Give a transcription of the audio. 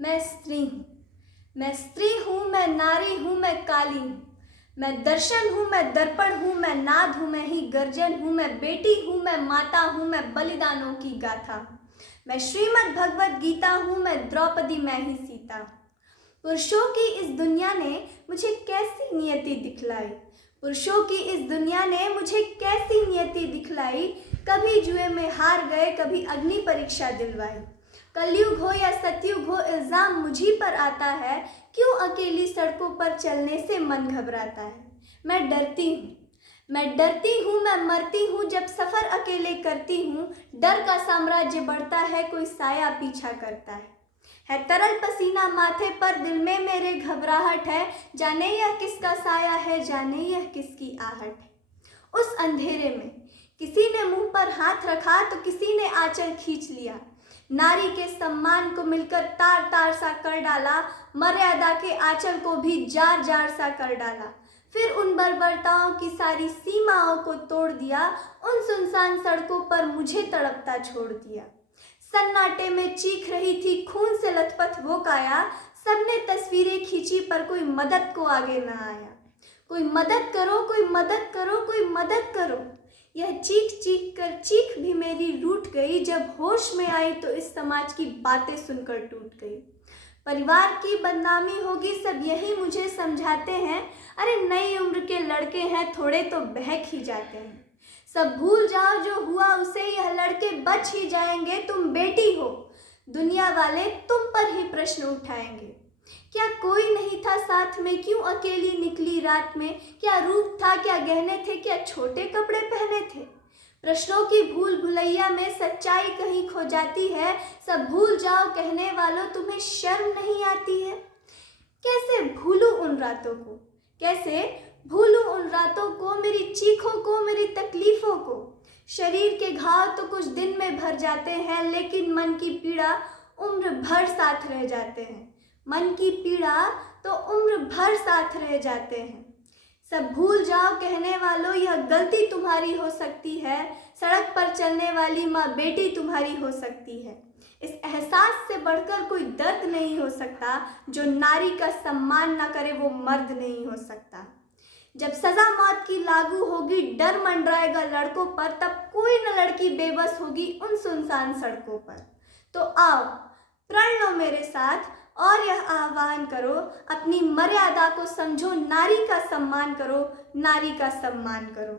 मैं स्त्री हूँ। मैं स्त्री हूँ, मैं नारी हूँ, मैं काली हूँ। मैं दर्शन हूँ, मैं दर्पण हूँ, मैं नाद हूँ, मैं ही गर्जन हूँ। मैं बेटी हूँ, मैं माता हूँ, मैं बलिदानों की गाथा हूँ। मैं श्रीमद् भगवद गीता हूँ, मैं द्रौपदी, मैं ही सीता हूँ। पुरुषों की इस दुनिया ने मुझे कैसी नियति दिखलाई। पुरुषों की इस दुनिया ने मुझे कैसी नियति दिखलाई। कभी जुए में हार गए, कभी अग्नि परीक्षा दिलवाई। कलयुग हो या सतयुग हो, इल्जाम मुझी पर आता है। क्यों अकेली सड़कों पर चलने से मन घबराता है। मैं डरती हूँ, मैं डरती हूँ, मैं मरती हूँ जब सफर अकेले करती हूँ। डर का साम्राज्य बढ़ता है, कोई साया पीछा करता है तरल पसीना माथे पर, दिल में मेरे घबराहट है। जाने यह किसका साया है, जाने यह किसकी आहट है। उस अंधेरे में किसी ने मुंह पर हाथ रखा तो किसी ने आंचल खींच लिया। नारी के सम्मान को मिलकर तार तार सा कर डाला। मर्यादा के आंचल को भी जार जार सा कर डाला। फिर उन बर्बरताओं की सारी सीमाओं को तोड़ दिया। उन सुनसान सड़कों पर मुझे तड़पता छोड़ दिया। सन्नाटे में चीख रही थी खून से लथपथ वो काया। सबने तस्वीरें खींची पर कोई मदद को आगे न आया। कोई मदद करो, कोई मदद करो, कोई मदद करो। यह चीख चीख कर चीख भी मेरी रूठ गई। जब होश में आई तो इस समाज की बातें सुनकर टूट गई। परिवार की बदनामी होगी सब यही मुझे समझाते हैं। अरे नई उम्र के लड़के हैं, थोड़े तो बहक ही जाते हैं। सब भूल जाओ जो हुआ उसे, यह लड़के बच ही जाएंगे। तुम बेटी हो, दुनिया वाले तुम पर ही प्रश्न उठाएंगे। क्या कोई नहीं था साथ में, क्यों अकेली निकली रात में। क्या रूप था, क्या गहने थे, क्या छोटे कपड़े पहने थे। प्रश्नों की भूल भुलैया में सच्चाई कहीं खो जाती है। सब भूल जाओ कहने वालों, तुम्हें शर्म नहीं आती है। कैसे भूलूं उन रातों को, कैसे भूलूं उन रातों को, मेरी चीखों को, मेरी तकलीफों को। शरीर के घाव तो कुछ दिन में भर जाते हैं, लेकिन मन की पीड़ा उम्र भर साथ रह जाते हैं। मन की पीड़ा तो उम्र भर साथ रह जाते हैं। सब भूल जाओ कहने वालों, यह गलती तुम्हारी हो सकती है। सड़क पर चलने वाली माँ बेटी तुम्हारी हो सकती है। इस एहसास से बढ़कर कोई दर्द नहीं हो सकता। जो नारी का सम्मान न करे वो मर्द नहीं हो सकता। जब सजा मौत की लागू होगी, डर मंडराएगा लड़कों पर। तब कोई न लड़की बेबस होगी उन सुनसान सड़कों पर। तो आओ प्रण लो मेरे साथ और यह आह्वान करो, अपनी मर्यादा को समझो, नारी का सम्मान करो, नारी का सम्मान करो।